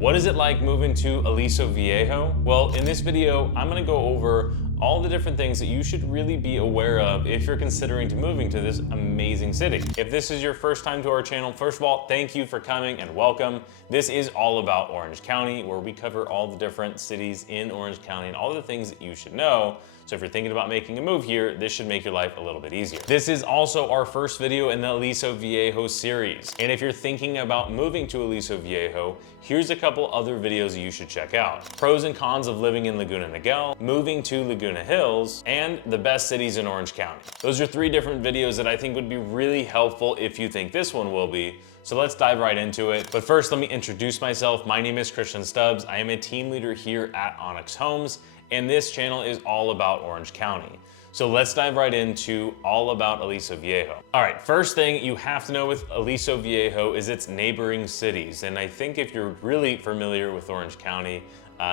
What is it like moving to Aliso Viejo? Well, in this video, I'm gonna go over all the different things that you should really be aware of if you're considering to moving to this amazing city. If this is your first time to our channel, first of all, thank you for coming and welcome. This is all about Orange County, where we cover all the different cities in Orange County and all the things that you should know. So if you're thinking about making a move here, this should make your life a little bit easier. This is also our first video in the Aliso Viejo series. And if you're thinking about moving to Aliso Viejo, here's a couple other videos you should check out. Pros and cons of living in Laguna Niguel, moving to Laguna Hills, and the best cities in Orange County. Those are three different videos that I think would be really helpful if you think this one will be. So let's dive right into it. But first, let me introduce myself. My name is Stubbs. I am a team leader here at Onyx Homes, and this channel is all about Orange County. So let's dive right into all about Aliso Viejo. All right, first thing you have to know with Aliso Viejo is its neighboring cities. And I think if you're really familiar with Orange County,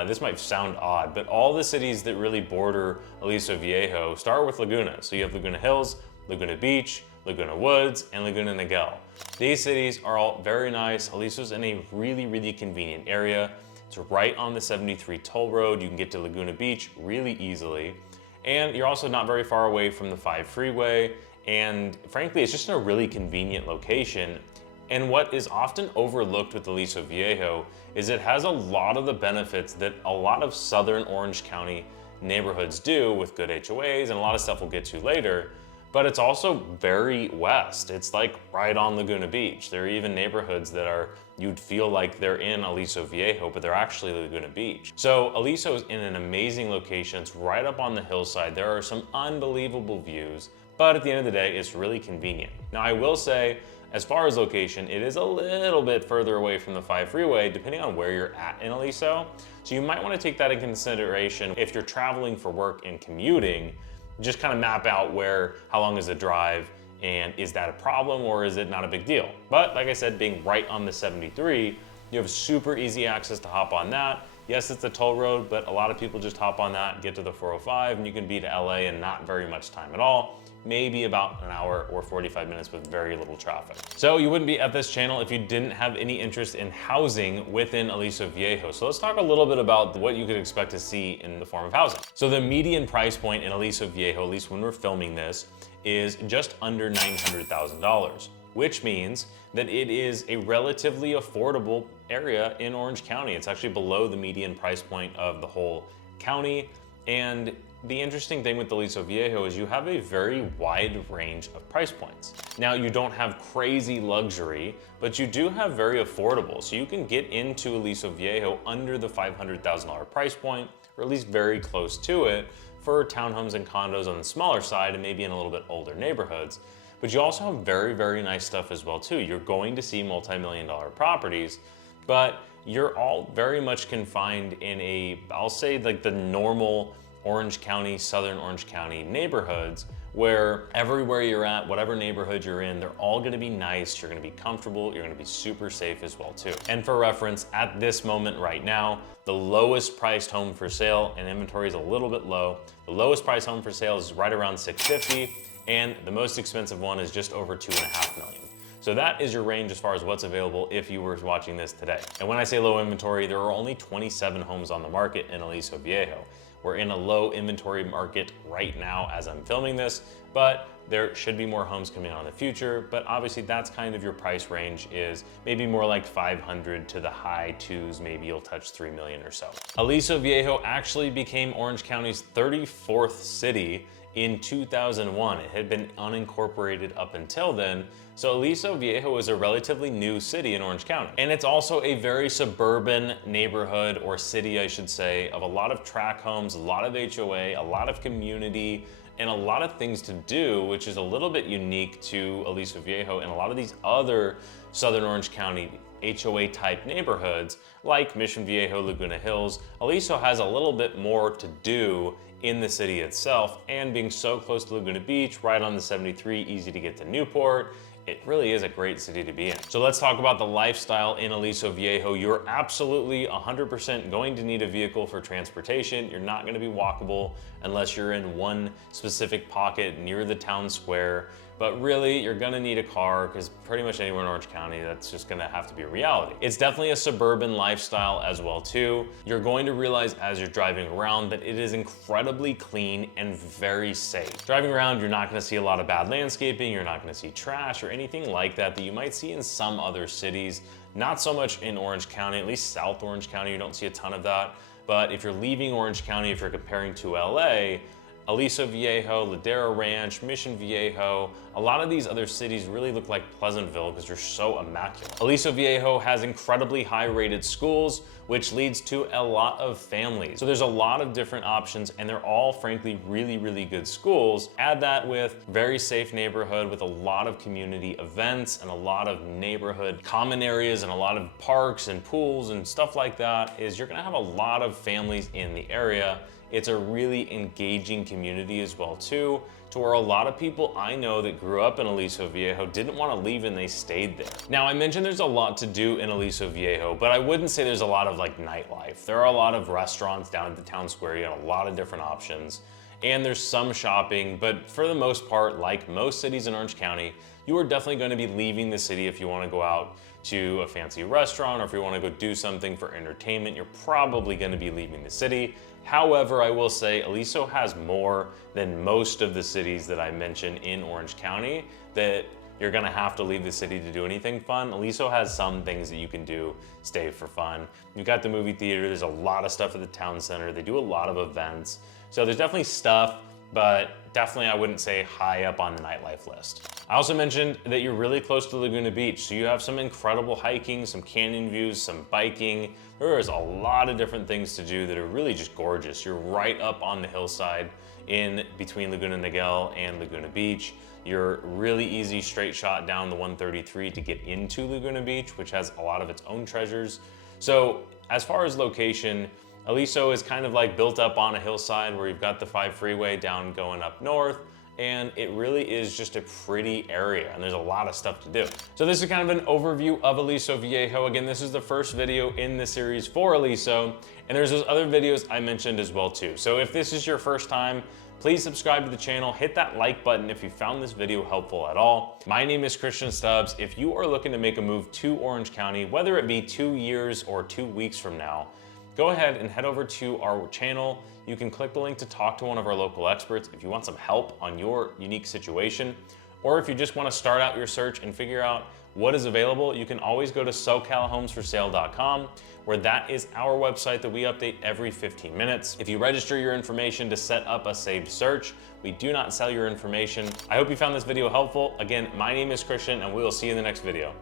this might sound odd, but all the cities that really border Aliso Viejo start with Laguna. So you have Laguna Hills, Laguna Beach, Laguna Woods, and Laguna Niguel. These cities are all very nice. Aliso's in a really convenient area. It's right on the 73 toll road. You can get to Laguna Beach really easily. And you're also not very far away from the 5 freeway. And frankly, it's just in a really convenient location. And what is often overlooked with Aliso Viejo is it has a lot of the benefits that a lot of Southern Orange County neighborhoods do with good HOAs and a lot of stuff we'll get to later. But it's also very west. It's like right on Laguna Beach. There are even neighborhoods that you'd feel like they're in Aliso Viejo, but they're actually Laguna Beach. So Aliso is in an amazing location. It's right up on the hillside. There are some unbelievable views, but at the end of the day, it's really convenient. Now I will say, as far as location, it is a little bit further away from the 5 freeway, depending on where you're at in Aliso. So you might want to take that in consideration if you're traveling for work and commuting. Just kind of map out how long is the drive, and is that a problem or is it not a big deal? But like I said, being right on the 73, you have super easy access to hop on that. Yes, it's a toll road, but a lot of people just hop on that, get to the 405, and you can be to LA in not very much time at all. Maybe about an hour or 45 minutes with very little traffic. So you wouldn't be at this channel if you didn't have any interest in housing within Aliso Viejo. So let's talk a little bit about what you could expect to see in the form of housing. So the median price point in Aliso Viejo, at least when we're filming this, is just under $900,000, which means that it is a relatively affordable area in Orange County. It's actually below the median price point of the whole county. And the interesting thing with Aliso Viejo is you have a very wide range of price points. Now, you don't have crazy luxury, but you do have very affordable. So you can get into Aliso Viejo under the $500,000 price point, or at least very close to it, for townhomes and condos on the smaller side and maybe in a little bit older neighborhoods. But you also have very nice stuff as well too. You're going to see multi-million-dollar properties, but you're all very much confined in I'll say like the normal Orange County, Southern Orange County neighborhoods, where everywhere you're at, whatever neighborhood you're in, they're all gonna be nice, you're gonna be comfortable, you're gonna be super safe as well too. And for reference, at this moment right now, the lowest priced home for sale, and inventory is a little bit low, the lowest priced home for sale is right around $650,000, and the most expensive one is just over $2.5 million. So that is your range as far as what's available if you were watching this today. And when I say low inventory, there are only 27 homes on the market in Aliso Viejo. We're in a low inventory market right now as I'm filming this, but there should be more homes coming out in the future. But obviously that's kind of your price range, is maybe more like 500 to the high 2s, maybe you'll touch 3 million or so. Aliso Viejo actually became Orange County's 34th city in 2001. It had been unincorporated up until then. So Aliso Viejo is a relatively new city in Orange County. And it's also a very suburban neighborhood, or city I should say, of a lot of tract homes, a lot of HOA, a lot of community, and a lot of things to do, which is a little bit unique to Aliso Viejo and a lot of these other Southern Orange County HOA type neighborhoods like Mission Viejo, Laguna Hills. Aliso has a little bit more to do in the city itself, and being so close to Laguna Beach, right on the 73, easy to get to Newport, it really is a great city to be in. So let's talk about the lifestyle in Aliso Viejo. You're absolutely 100% going to need a vehicle for transportation. You're not gonna be walkable unless you're in one specific pocket near the town square, but really you're gonna need a car because pretty much anywhere in Orange County, that's just gonna have to be a reality. It's definitely a suburban lifestyle as well too. You're going to realize as you're driving around that it is incredibly clean and very safe. Driving around, you're not gonna see a lot of bad landscaping, you're not gonna see trash or anything like that that you might see in some other cities. Not so much in Orange County, at least South Orange County, you don't see a ton of that. But if you're leaving Orange County, if you're comparing to LA, Aliso Viejo, Ladera Ranch, Mission Viejo, a lot of these other cities really look like Pleasantville because they're so immaculate. Aliso Viejo has incredibly high rated schools, which leads to a lot of families. So there's a lot of different options and they're all frankly really, really good schools. Add that with very safe neighborhood with a lot of community events and a lot of neighborhood common areas and a lot of parks and pools and stuff like that, is you're gonna have a lot of families in the area. It's a really engaging community as well too, to where a lot of people I know that grew up in Aliso Viejo didn't want to leave and they stayed there. Now I mentioned there's a lot to do in Aliso Viejo, but I wouldn't say there's a lot of like nightlife. There are a lot of restaurants down at the town square, you have a lot of different options, and there's some shopping, but for the most part, like most cities in Orange County, you are definitely going to be leaving the city if you want to go out to a fancy restaurant or if you want to go do something for entertainment, you're probably going to be leaving the city. However, I will say Aliso has more than most of the cities that I mentioned in Orange County that you're gonna have to leave the city to do anything fun. Aliso has some things that you can do, stay for fun. You've got the movie theater, there's a lot of stuff at the town center, they do a lot of events. So there's definitely stuff, but definitely I wouldn't say high up on the nightlife list. I also mentioned that you're really close to Laguna Beach, so you have some incredible hiking, some canyon views, some biking. There is a lot of different things to do that are really just gorgeous. You're right up on the hillside in between Laguna Niguel and Laguna Beach. You're really easy straight shot down the 133 to get into Laguna Beach, which has a lot of its own treasures. So as far as location, Aliso is kind of like built up on a hillside where you've got the 5 freeway down going up north, and it really is just a pretty area and there's a lot of stuff to do. So this is kind of an overview of Aliso Viejo. Again, this is the first video in the series for Aliso, and there's those other videos I mentioned as well too. So if this is your first time, please subscribe to the channel, hit that like button if you found this video helpful at all. My name is Christian Stubbs. If you are looking to make a move to Orange County, whether it be 2 years or 2 weeks from now, go ahead and head over to our channel. You can click the link to talk to one of our local experts if you want some help on your unique situation, or if you just want to start out your search and figure out what is available, you can always go to SoCalHomesForSale.com, where that is our website that we update every 15 minutes. If you register your information to set up a saved search, we do not sell your information. I hope you found this video helpful. Again, my name is Christian, and we will see you in the next video.